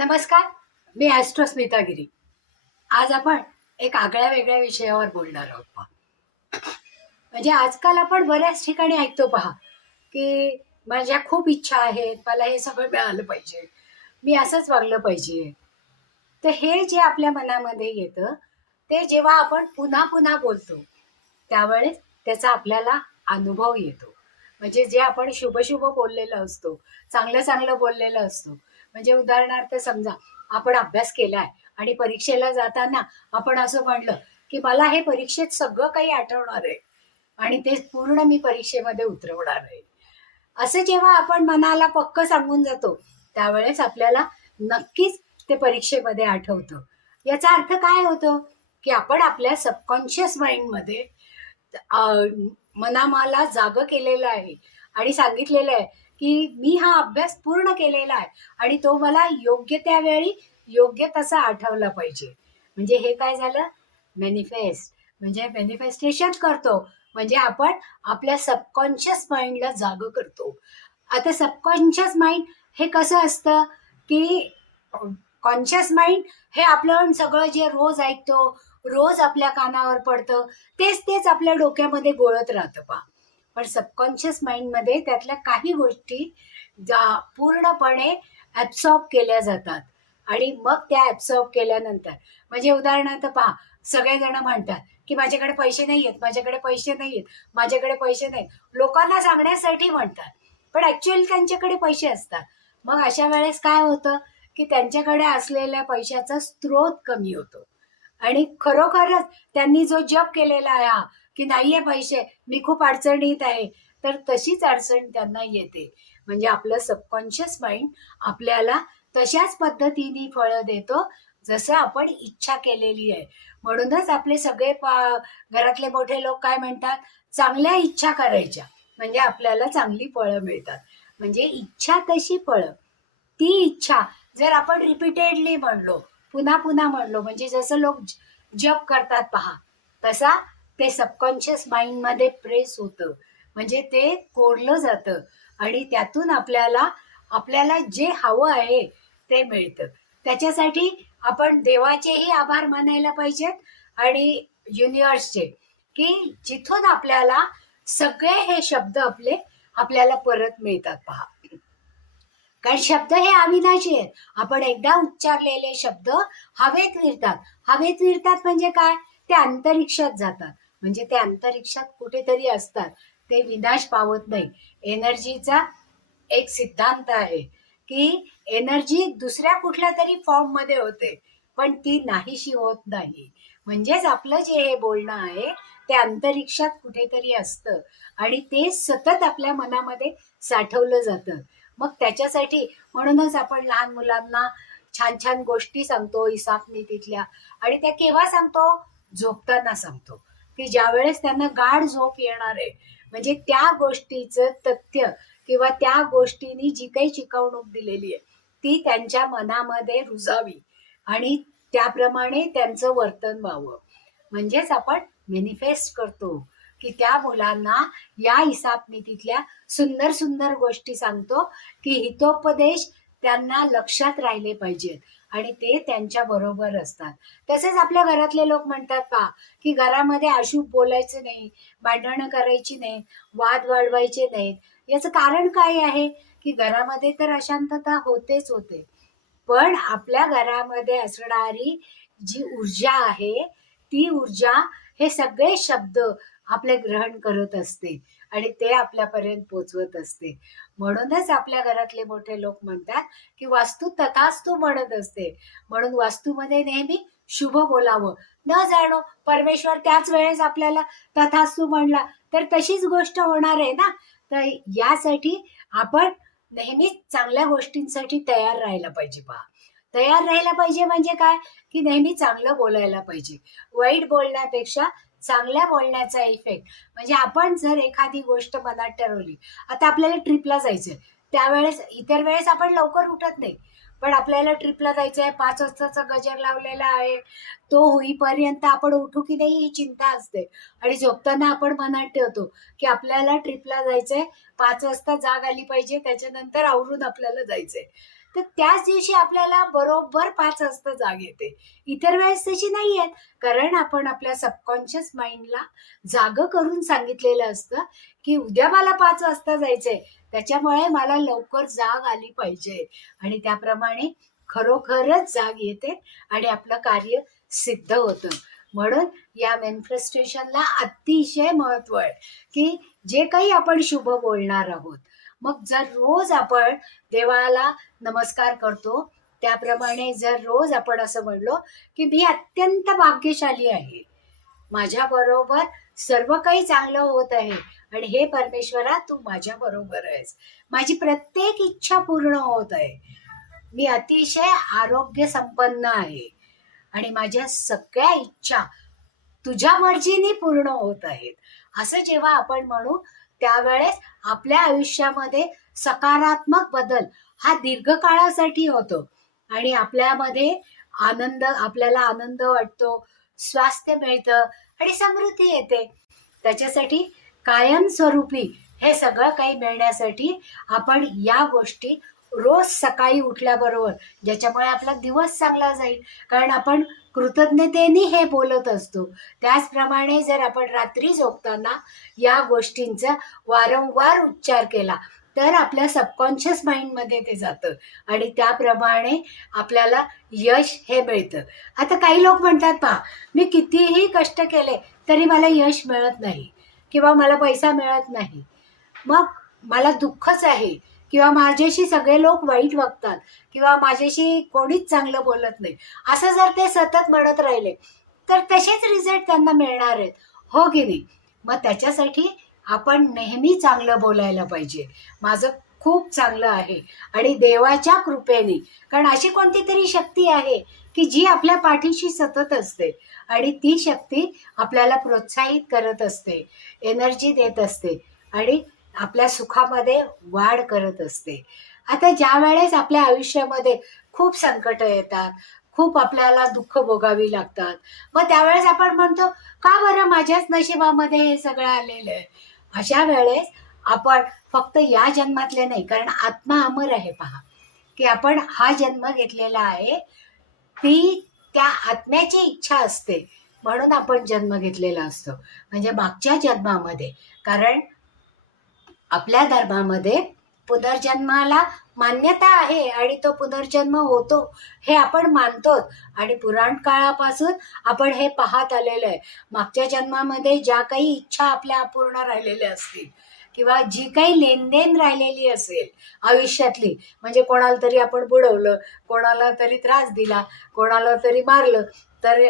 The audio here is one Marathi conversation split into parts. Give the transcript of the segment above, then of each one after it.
नमस्कार मी ॲस्ट्रो स्मितागिरी आज आपण एक आगळ्या वेगळ्या विषयावर बोलणार आहोत पहा. म्हणजे आजकाल आपण बऱ्याच ठिकाणी ऐकतो पहा की माझ्या खूप इच्छा आहेत मला हे सगळं मिळालं पाहिजे मी असंच वागलं पाहिजे. तर हे जे आपल्या मनामध्ये येतं ते जेव्हा आपण पुन्हा पुन्हा बोलतो त्यावेळेस त्याचा आपल्याला अनुभव येतो. म्हणजे जे आपण शुभ शुभ बोललेलं असतो चांगलं चांगलं बोललेलं असतो म्हणजे उदाहरणार्थ समजा आपण अभ्यास केलाय आणि परीक्षेला जाताना आपण असं म्हणलं की मला हे परीक्षेत सगळं काही आठवणार आहे आणि ते पूर्ण मी परीक्षेमध्ये उतरवणार आहे. असं जेव्हा आपण मनाला पक्क सांगून जातो त्यावेळेस आपल्याला नक्कीच ते परीक्षेमध्ये आठवतं. याचा अर्थ काय होतो की आपण आपल्या सबकॉन्शियस माइंडमध्ये मनामाला जाग केलेलं आहे आणि सांगितलेलं आहे की मी हा अभ्यास पूर्ण केलेला आहे आणि तो मला योग्य त्यावेळी योग्य तसा आठवला पाहिजे. म्हणजे हे काय झालं? मॅनिफेस्ट म्हणजे मॅनिफेस्टेशन करतो. म्हणजे आपण आपल्या सबकॉन्शियस माइंडला जाग करतो. आता सबकॉन्शियस माइंड हे कसं असतं? की कॉन्शियस माइंड हे आपलं सगळं जे रोज ऐकतो रोज आपल्या कानावर पडतं तेच तेच आपल्या डोक्यामध्ये गोळत राहतं पा पण सबकॉन्शियस माइंडमध्ये त्यातल्या काही गोष्टी जा पूर्णपणे ॲब्सॉर्ब केल्या जातात. आणि मग त्या ॲब्सॉर्ब केल्यानंतर म्हणजे उदाहरणार्थ पहा सगळेजण म्हणतात की माझ्याकडे पैसे नाही आहेत माझ्याकडे पैसे नाही आहेत माझ्याकडे पैसे नाहीत लोकांना सांगण्यासाठी म्हणतात पण ॲक्च्युअली त्यांच्याकडे पैसे असतात. मग अशा वेळेस काय होतं की त्यांच्याकडे असलेल्या पैशाचा स्रोत कमी होतो. आणि खरोखरच त्यांनी जो जप केलेला आहे की नाहीये पैसे मी खूप अडचणीत आहे. तर तशीच अडचण त्यांना येते. म्हणजे आपलं सबकॉन्शियस माइंड आपल्याला तशाच पद्धतीने फळं देतो जसं आपण इच्छा केलेली आहे. म्हणूनच आपले सगळे घरातले मोठे लोक काय म्हणतात? चांगल्या इच्छा करायच्या. म्हणजे आपल्याला चांगली फळं मिळतात. म्हणजे इच्छा तशी फळं. ती इच्छा जर आपण रिपीटेडली म्हणलो पुन्हा पुन्हा म्हणलो म्हणजे जसं लोक जप करतात पहा तसा ते सबकॉन्शियस माइंडमध्ये प्रेस होतं. म्हणजे ते कोरलं जातं. आणि त्यातून आपल्याला आपल्याला जे हवं आहे ते मिळतं. त्याच्यासाठी आपण देवाचेही आभार मानायला पाहिजेत आणि युनिव्हर्सचे की जिथून आपल्याला सगळे हे शब्द आपले आपल्याला परत मिळतात पहा. कारण शब्द हे अविनाशी आहेत. आपण एकदा उच्चारलेले शब्द हवेत विरतात हवेत विरतात म्हणजे काय? ते अंतरिक्षात जातात. म्हणजे ते अंतरिक्षात कुठेतरी असतात. ते विनाश पावत नाही. एनर्जीचा एक सिद्धांत आहे की एनर्जी दुसऱ्या कुठल्या तरी फॉर्ममध्ये होते पण ती नाहीशी होत नाही. म्हणजेच आपलं जे हे बोलणं आहे ते अंतरिक्षात कुठेतरी असतं. आणि ते सतत आपल्या मनामध्ये साठवलं जातं. मग त्याच्यासाठी म्हणूनच आपण लहान मुलांना छान छान गोष्टी सांगतो हिसाब नीतीतल्या. आणि त्या केव्हा सांगतो? झोपताना सांगतो. की ज्या वेळेस त्यांना गाढ झोप येणार आहे म्हणजे त्या गोष्टीचं तथ्य किंवा त्या गोष्टीनी जी काही शिकवणूक दिलेली आहे ती त्यांच्या मनामध्ये रुजावी आणि त्याप्रमाणे त्यांचं वर्तन व्हावं. म्हणजेच आपण मॅनिफेस्ट करतो की त्या मुलांना या हिसाब नीतीतल्या सुंदर सुंदर गोष्टी सांगतो की हितोपदेश त्यांना लक्षात राहिले पाहिजेत. आणि ते त्यांच्या बरोबर असतात. तसेच आपल्या घरातले लोक म्हणतात पा की घरामध्ये अशुभ बोलायचं नाही भांडणं करायची नाही वाद वाढवायचे नाहीत. याचं कारण काय आहे? की घरामध्ये तर अशांतता होतेच होते. पण आपल्या घरामध्ये असणारी जी ऊर्जा आहे ती ऊर्जा हे सगळे शब्द आपले ग्रहण करत असते. आणि ते आपल्यापर्यंत पोचवत असते. म्हणूनच आपल्या घरातले मोठे लोक म्हणतात की वास्तू तथास्तू म्हणत असते. म्हणून वास्तूमध्ये नेहमी शुभ बोलावं. न जाणो परमेश्वर त्याच वेळेस आपल्याला तथास्तू म्हणला तर तशीच गोष्ट होणार आहे ना? तर यासाठी आपण नेहमीच चांगल्या गोष्टींसाठी तयार राहायला पाहिजे पहा तयार राहायला पाहिजे म्हणजे काय? की नेहमी चांगलं बोलायला पाहिजे. वाईट बोलण्यापेक्षा चांगल्या बोलण्याचा इफेक्ट म्हणजे आपण जर एखादी गोष्ट मनात ठरवली आता आपल्याला ट्रिपला जायचंय. त्यावेळेस इतर वेळेस आपण लवकर उठत नाही. पण आपल्याला ट्रिपला जायचं आहे पाच वाजताचा गजर लावलेला आहे तो होईपर्यंत आपण उठू की नाही ही चिंता असते. आणि झोपताना आपण मनात ठेवतो की आपल्याला ट्रिपला जायचंय पाच वाजता जाग आली पाहिजे त्याच्यानंतर आवरून आपल्याला जायचंय. तर त्याच दिवशी आपल्याला बरोबर पाच वाजता जाग येते. इतर वेळेस तशी नाही आहेत कारण आपण आपल्या सबकॉन्शियस माइंडला जाग करून सांगितलेलं असतं की उद्या मला पाच वाजता जायचंय. त्याच्यामुळे मला लवकर जाग आली पाहिजे. आणि त्याप्रमाणे खरोखरच जाग येते आणि आपलं कार्य सिद्ध होतं. म्हणून या मॅनिफेस्टेशनला अतिशय महत्त्व आहे की जे काही आपण शुभ बोलणार आहोत. मग जर रोज आपण देवाला नमस्कार करतो त्याप्रमाणे जर रोज आपण असं म्हणलो की मी अत्यंत भाग्यशाली आहे. माझ्या बरोबर सर्व काही चांगलं होत आहे आणि हे परमेश्वरा तू माझ्या बरोबर आहेस. माझी प्रत्येक इच्छा पूर्ण होत आहे. मी अतिशय आरोग्य संपन्न आहे आणि माझ्या सगळ्या इच्छा तुझ्या मर्जीने पूर्ण होत आहेत. असं जेव्हा आपण म्हणू त्यावेळेस आपल्या आयुष्यामध्ये सकारात्मक बदल हा दीर्घकाळासाठी होतो. आणि आपल्यामध्ये आनंद आपल्याला आनंद वाटतो स्वास्थ्य मिळतं आणि समृद्धी येते. त्याच्यासाठी कायमस्वरूपी हे सगळं काही मिळण्यासाठी आपण या गोष्टी रोज सकाळी उठल्याबरोबर ज्याच्यामुळे आपला दिवस चांगला जाईल. कारण आपण कृतज्ञतेने हे बोलत असतो. त्याचप्रमाणे जर आपण रात्री झोपताना या गोष्टींचा वारंवार उच्चार केला तर आपल्या सबकॉन्शियस माइंडमध्ये ते जातं. आणि त्याप्रमाणे आपल्याला यश हे मिळतं. आता काही लोक म्हणतात पहा मी कितीही कष्ट केले तरी मला यश मिळत नाही. किंवा मला पैसा मिळत नाही. मग मला दुःखच आहे. किंवा माझ्याशी सगळे लोक वाईट वागतात किंवा माझ्याशी कोणीच चांगलं बोलत नाही. असं जर ते सतत म्हणत राहिले तर तसेच रिझल्ट त्यांना मिळणार आहेत. हो की नाही? मग त्याच्यासाठी आपण नेहमी चांगलं बोलायला पाहिजे. माझं खूप चांगलं आहे आणि देवाच्या कृपेने. कारण अशी कोणती तरी शक्ती आहे की जी आपल्या पाठीशी सतत असते आणि ती शक्ती आपल्याला प्रोत्साहित करत असते एनर्जी देत असते आणि आपल्या सुखामध्ये वाढ करत असते. आता ज्या वेळेस आपल्या आयुष्यामध्ये खूप संकट येतात खूप आपल्याला दुःख भोगावी लागतात मग त्यावेळेस आपण म्हणतो का बरं माझ्याच नशिबामध्ये हे सगळं आलेलं आहे? अशा वेळेस आपण फक्त या जन्मातले नाही कारण आत्मा अमर आहे पहा की आपण हा जन्म घेतलेला आहे ती त्या आत्म्याची इच्छा असते म्हणून आपण जन्म घेतलेला असतो. म्हणजे मागच्या जन्मामध्ये कारण आपल्या धर्मामध्ये पुनर्जन्माला मान्यता आहे आणि तो पुनर्जन्म होतो हे आपण मानतोच. आणि पुराण काळापासून आपण हे पाहत आलेलं आहे. मागच्या जन्मामध्ये ज्या काही इच्छा आपल्या अपूर्ण राहिलेल्या असतील किंवा जी काही लेनदेन राहिलेली असेल आयुष्यातली म्हणजे कोणाला तरी आपण बुडवलं कोणाला तरी त्रास दिला कोणाला तरी मारलं तर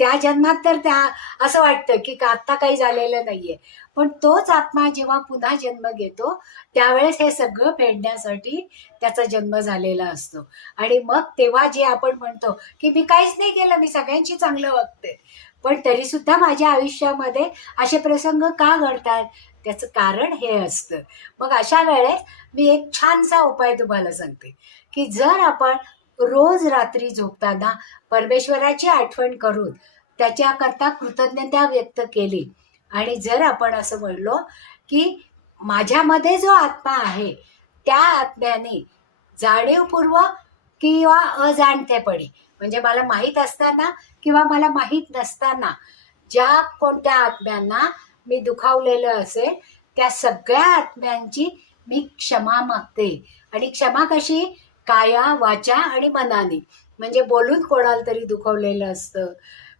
त्या जन्मात तर त्या असं वाटतं की का आत्ता काही झालेलं नाहीये. पण तोच आत्मा जेव्हा पुन्हा जन्म घेतो त्यावेळेस हे सगळं फेडण्यासाठी त्याचा जन्म झालेला असतो. आणि मग तेव्हा जे आपण म्हणतो की मी काहीच नाही केलं मी सगळ्यांशी चांगलं वागते पण तरी सुद्धा माझ्या आयुष्यामध्ये असे प्रसंग का घडतात? त्याचं कारण हे असतं. मग अशा वेळेस मी एक छानसा उपाय तुम्हाला सांगते की जर आपण रोज रात्री झोपताना परमेश्वराची आठवण करून त्याच्याकरता कृतज्ञता व्यक्त केली. आणि जर आपण असं म्हणलो की माझ्यामध्ये जो आत्मा आहे त्या आत्म्याने जाणीवपूर्वक किंवा अजाणतेपणी म्हणजे मला माहीत असताना किंवा मला माहीत नसताना ज्या कोणत्या आत्म्यांना मी दुखावलेलं असेल त्या सगळ्या आत्म्यांची मी क्षमा मागते. आणि क्षमा कशी? काया वाचा आणि मनाने म्हणजे बोलून कोणाला तरी दुखवलेलं असतं.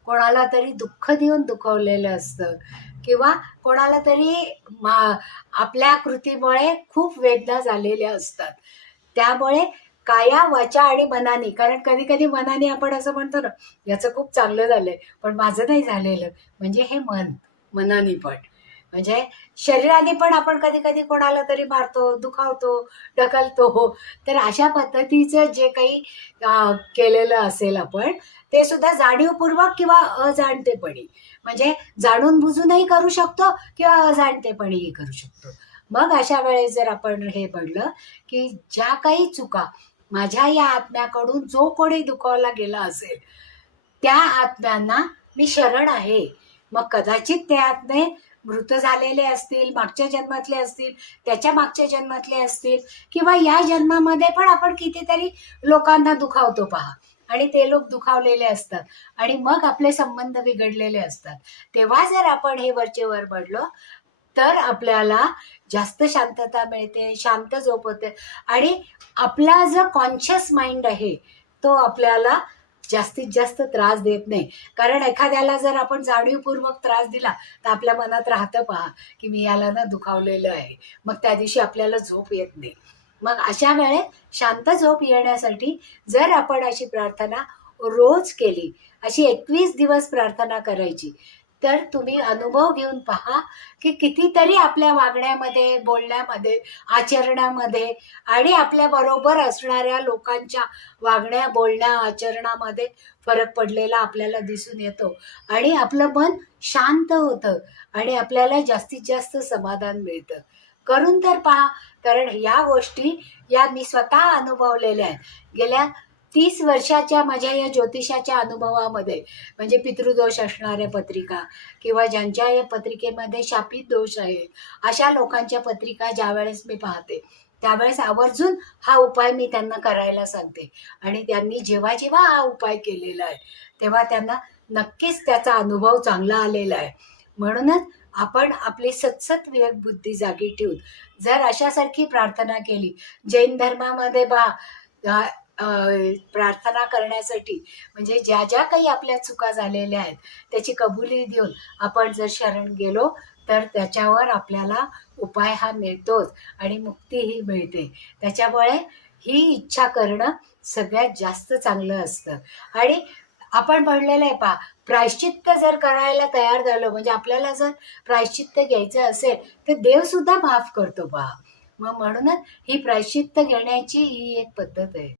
कोणाला तरी दुःख देऊन दुखवलेलं असतं. किंवा कोणाला तरी मा आपल्या कृतीमुळे खूप वेदना झालेल्या असतात. त्यामुळे काया वाचा आणि मनाने कारण कधी कधी मनाने आपण असं म्हणतो ना याचं खूप चांगलं झालंय पण माझं नाही झालेलं. म्हणजे हे मन मनाने पण. म्हणजे शरीराने पण आपण कधी कधी कोणाला तरी मारतो दुखावतो ढकलतो. तर अशा पद्धतीचं जे काही केलेलं असेल आपण ते सुद्धा जाणीवपूर्वक किंवा अजाणतेपणी म्हणजे जाणून बुजूनही करू शकतो किंवा अजाणतेपणीही करू शकतो. मग अशा वेळेस जर आपण हे म्हणलं की ज्या काही चुका माझ्या या आत्म्याकडून जो कोणी दुखावला गेला असेल त्या आत्म्यांना मी शरण आहे. मग कदाचित ते आत्मे मृत झालेले असतील मागच्या जन्मातले असतील त्याच्या मागच्या जन्मातले असतील किंवा या जन्मामध्ये पण आपण कितीतरी लोकांना दुखावतो पहा. आणि ते लोक दुखावलेले असतात. आणि मग आपले संबंध बिघडलेले असतात. तेव्हा जर आपण हे वरचे वर पडलो तर आपल्याला जास्त शांतता मिळते शांत झोप होते. आणि आपला जो कॉन्शियस माइंड आहे तो आपल्याला जास्तीत जास्त त्रास देत नाही. कारण एखाद्याला जर आपण जाणीवपूर्वक त्रास दिला तर आपल्या मनात राहतं पहा की मी याला ना दुखावलेलं आहे. मग त्या दिवशी आपल्याला झोप येत नाही. मग अशा वेळेत शांत झोप येण्यासाठी जर आपण अशी प्रार्थना रोज केली अशी एकवीस दिवस प्रार्थना करायची तर तुम्ही अनुभव घेऊन पहा की कितीतरी आपल्या वागण्यामध्ये बोलण्यामध्ये आचरणामध्ये आणि आपल्या बरोबर असणाऱ्या लोकांच्या वागण्या बोलण्या आचरणामध्ये फरक पडलेला आपल्याला दिसून येतो. आणि आपलं मन शांत होतं आणि आपल्याला जास्तीत जास्त समाधान मिळतं. करून तर पहा कारण या गोष्टी या मी स्वतः अनुभवलेल्या आहेत. गेल्या तीस वर्षाच्या माझ्या या ज्योतिषाच्या अनुभवामध्ये म्हणजे पितृदोष असणाऱ्या पत्रिका किंवा ज्यांच्या या पत्रिकेमध्ये शापित दोष आहे अशा लोकांच्या पत्रिका ज्यावेळेस मी पाहते त्यावेळेस आवर्जून हा उपाय मी त्यांना करायला सांगते. आणि त्यांनी जेव्हा जेव्हा हा उपाय केलेला आहे तेव्हा त्यांना नक्कीच त्याचा अनुभव चांगला आलेला आहे. म्हणूनच आपण आपली सतसत विवेक बुद्धी जागी ठेवून जर अशासारखी प्रार्थना केली जैन धर्मामध्ये बा प्रार्थना करण्यासाठी म्हणजे ज्या ज्या काही आपल्या चुका झालेल्या आहेत त्याची कबुली देऊन आपण जर शरण गेलो तर त्याच्यावर आपल्याला उपाय हा मिळतोच आणि मुक्तीही मिळते. त्याच्यामुळे ही इच्छा करणं सगळ्यात जास्त चांगलं असतं. आणि आपण म्हणलेलं आहे पा प्रायश्चित्त जर करायला तयार झालो म्हणजे आपल्याला जर प्रायश्चित्त घ्यायचं असेल तर देवसुद्धा माफ करतो पहा. मग म्हणूनच ही प्रायश्चित्त घेण्याची ही एक पद्धत आहे.